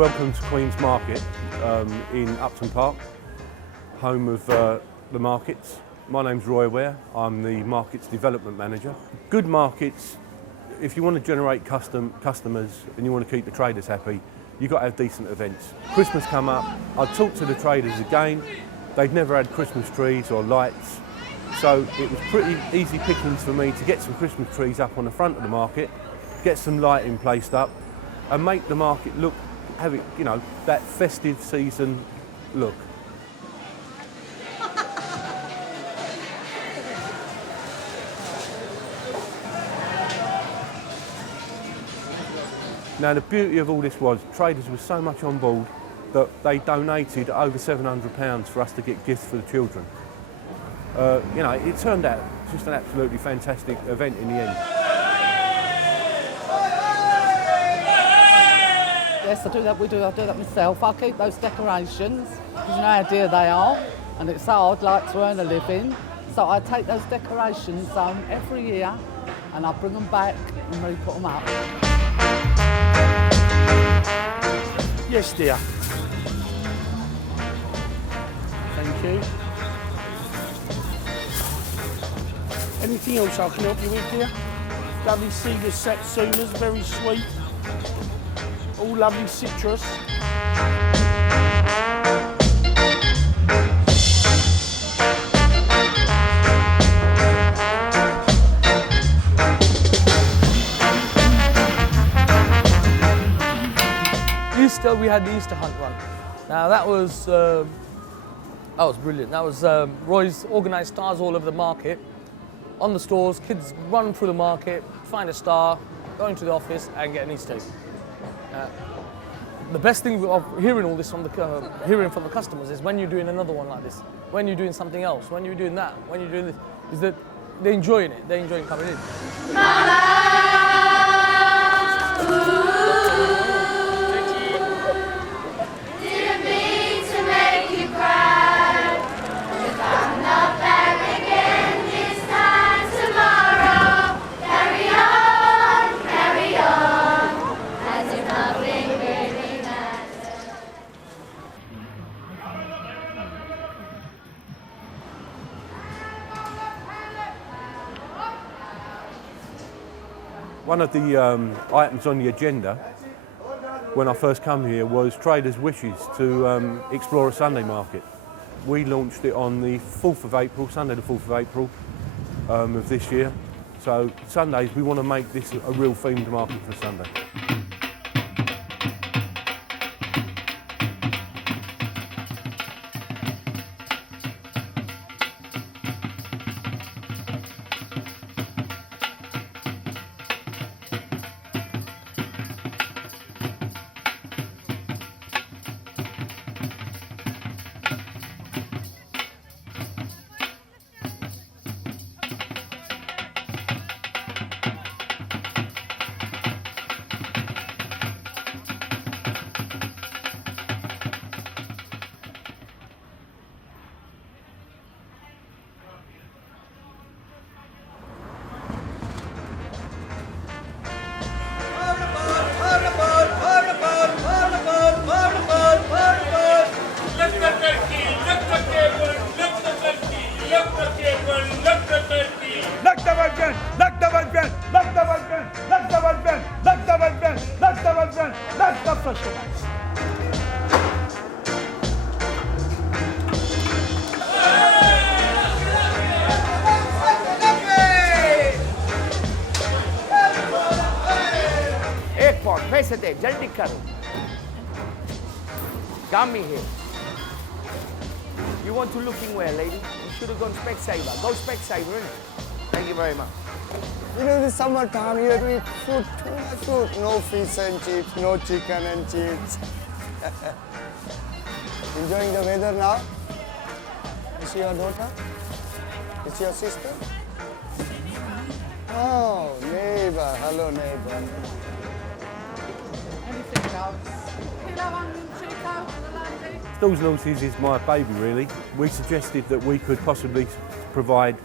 Welcome to Queen's Market in Upton Park, home of the markets. My name's Roy Ware, I'm the Markets Development Manager. Good markets, if you want to generate customers and you want to keep the traders happy, you've got to have decent events. Christmas come up, I talked to the traders again, they'd never had Christmas trees or lights, so it was pretty easy pickings for me to get some Christmas trees up on the front of the market, get some lighting placed up and make the market look, have it, you know, that festive season look. Now the beauty of all this was, traders were so much on board that they donated over £700 for us to get gifts for the children. You know, it turned out just an absolutely fantastic event in the end. Yes, I do that myself. I keep those decorations, because you know how dear they are, and it's hard, like, to earn a living. So I take those decorations home every year, and I bring them back and re-put them up. Yes, dear. Thank you. Anything else I can help you with, dear? Lovely cedar satsumas, very sweet. All lovely citrus. Easter, we had the Easter hunt run. Now that was brilliant. That was Roy's organised stars all over the market, on the stores. Kids run through the market, find a star, go into the office and get an Easter egg. The best thing of hearing all this from the customers is when you're doing another one like this, when you're doing something else, when you're doing that, when you're doing this, is that they're enjoying it. They're enjoying coming in. One of the items on the agenda when I first come here was traders' wishes to explore a Sunday market. We launched it on the 4th of April, Sunday the 4th of April of this year. So Sundays, we want to make this a real themed market for Sunday. पैसे दे जल्दी करो come here you want to looking well lady you should have gone Specsavers go Specsavers thank you very much you know this summertime you have to eat fruit too much fruit no fish and chips no chicken and chips enjoying the weather now is she your daughter is she your sister oh neighbor hello neighbor Stalls and Horses is my baby really. We suggested that we could possibly provide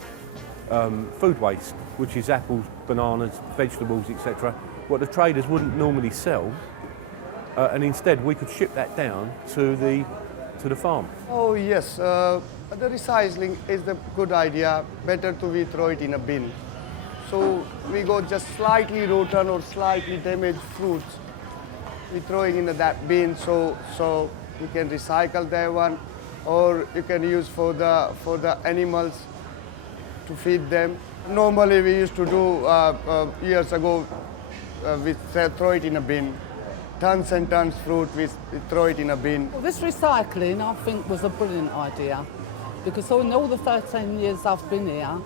food waste, which is apples, bananas, vegetables, etc. What the traders wouldn't normally sell, and instead we could ship that down to the farm. Oh yes, the recycling is the good idea. Better to we throw it in a bin. So we got just slightly rotten or slightly damaged fruits. We throwing in that bin so we can recycle that one, or you can use for the animals to feed them. Normally we used to do years ago. We throw it in a bin. Tons and tons fruit, we throw it in a bin. Well, this recycling, I think, was a brilliant idea, because in all the 13 years I've been here,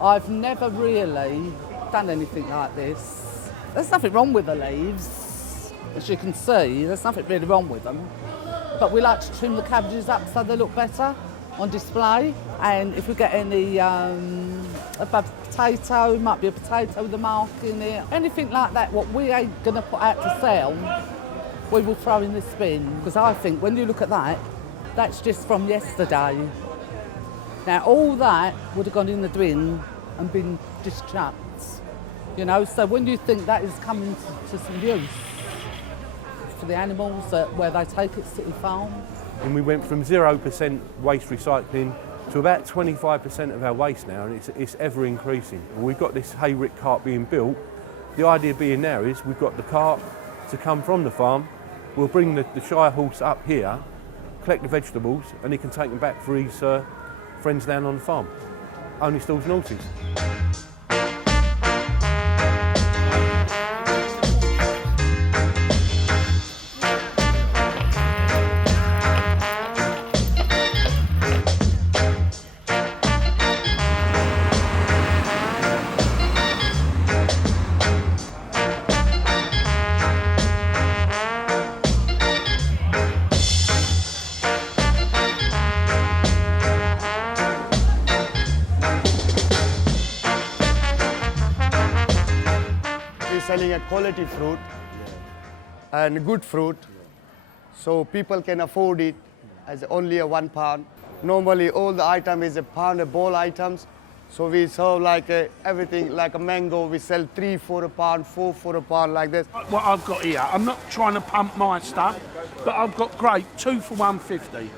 I've never really done anything like this. There's nothing wrong with the leaves, as you can see. There's nothing really wrong with them, but we like to trim the cabbages up so they look better on display. And if we get any a potato, might be a potato with a mark in it, anything like that, what we ain't gonna put out to sell, we will throw in this bin. Because I think when you look at that, that's just from yesterday. Now all that would have gone in the bin and been discharged, you know. So when you think that is coming to some use for the animals where they take it to City Farm. And we went from 0% waste recycling to about 25% of our waste now, and it's ever increasing. And we've got this hayrick cart being built. The idea being now is we've got the cart to come from the farm. We'll bring the Shire horse up here, collect the vegetables, and he can take them back for his friends down on the farm. Only stalls and horses. Selling a quality fruit and good fruit, so people can afford it as only a £1. Normally all the item is a pound, a ball items, so we sell like everything like a mango, we sell 3 for a pound, 4 for a pound, like this. What I've got here, I'm not trying to pump my stuff, but I've got grape, 2 for £1.50.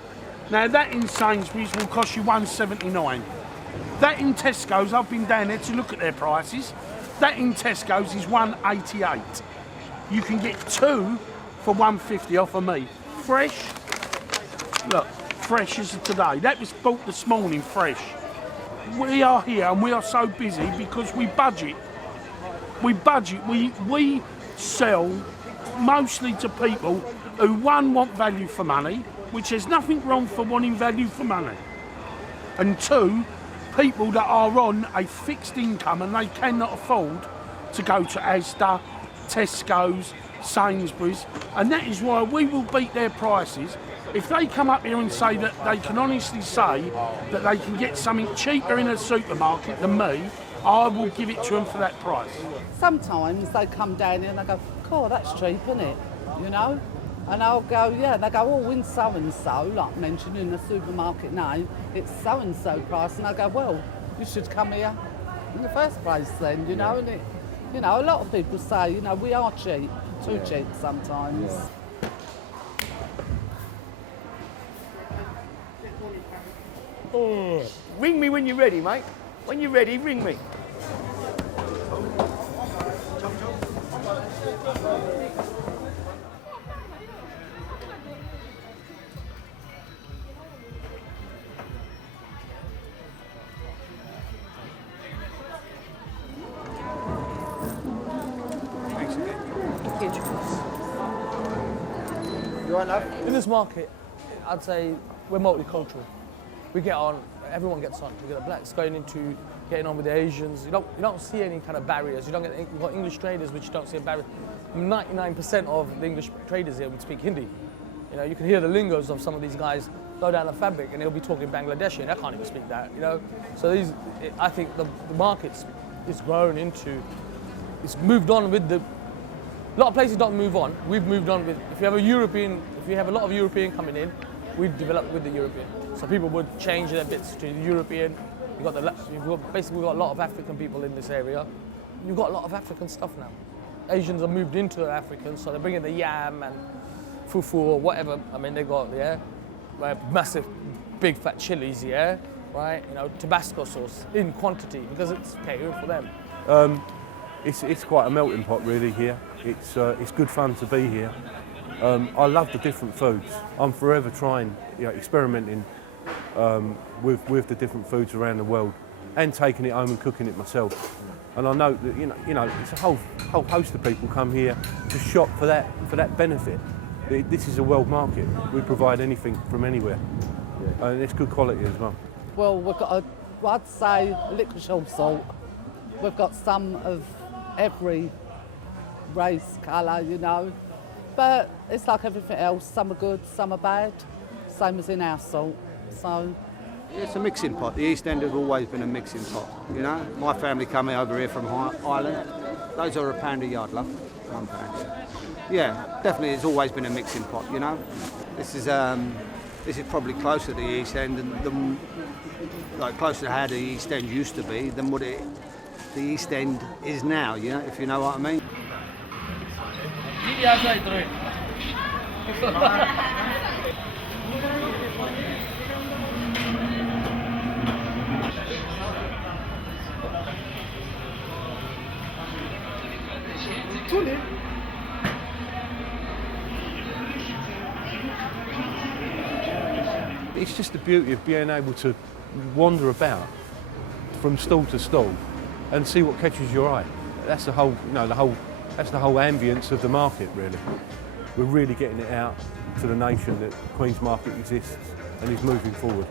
Now that in Sainsbury's will cost you £1.79. That in Tesco's, I've been down there to look at their prices. That in Tesco's is £1.88. You can get 2 for £1.50 off of me. Fresh, look, fresh as of today. That was bought this morning, fresh. We are here and we are so busy because we budget. We budget, we sell mostly to people who, one, want value for money, which there's nothing wrong for wanting value for money. And 2, people that are on a fixed income and they cannot afford to go to Asda, Tesco's, Sainsbury's, and that is why we will beat their prices. If they come up here and say that they can honestly say that they can get something cheaper in a supermarket than me, I will give it to them for that price. Sometimes they come down here and they go, "Cool, that's cheap, isn't it?" You know? And I'll go, yeah, and they go, "Oh, in so-and-so," like mentioning the supermarket name, it's so-and-so price. And I go, "Well, you should come here in the first place then," you know? And it, you know, a lot of people say, you know, we are cheap, too cheap sometimes. Ring me when you're ready, mate. When you're ready, ring me. In this market, I'd say we're multicultural. We get on, everyone gets on. You get the blacks getting on with the Asians. You don't see any kind of barriers. You've got English traders, which you don't see a barrier. 99% of the English traders here would speak Hindi. You know, you can hear the lingos of some of these guys go down the fabric and they'll be talking Bangladeshi, and I can't even speak that, you know. So I think the market is grown into, it's moved on with the. A lot of places don't move on. We've moved on with. If you have a lot of European coming in, we've developed with the European. So people would change their bits to the European. We've got a lot of African people in this area. You've got a lot of African stuff now. Asians have moved into Africans, so they're bringing the yam and fufu or whatever. I mean, they got, massive, big fat chilies, right? You know, Tabasco sauce in quantity because it's catering for them. It's quite a melting pot really here. It's good fun to be here. I love the different foods. I'm forever trying, experimenting with the different foods around the world and taking it home and cooking it myself. And I know that it's a whole host of people come here to shop for that benefit. This is a world market. We provide anything from anywhere, and it's good quality as well. Well, we've got I'd say licorice all salt. We've got some of every race, colour, But it's like everything else. Some are good, some are bad. Same as in our salt. So. It's a mixing pot. The East End has always been a mixing pot, My family coming over here from Ireland. Those are £1 a yard, love. £1. Yeah, definitely it's always been a mixing pot, This is probably closer to the East End than closer to how the East End used to be than what the East End is now, if you know what I mean. It's just the beauty of being able to wander about from stall to stall and see what catches your eye. That's the whole, that's the whole ambience of the market, really. We're really getting it out to the nation that Queen's Market exists and is moving forward.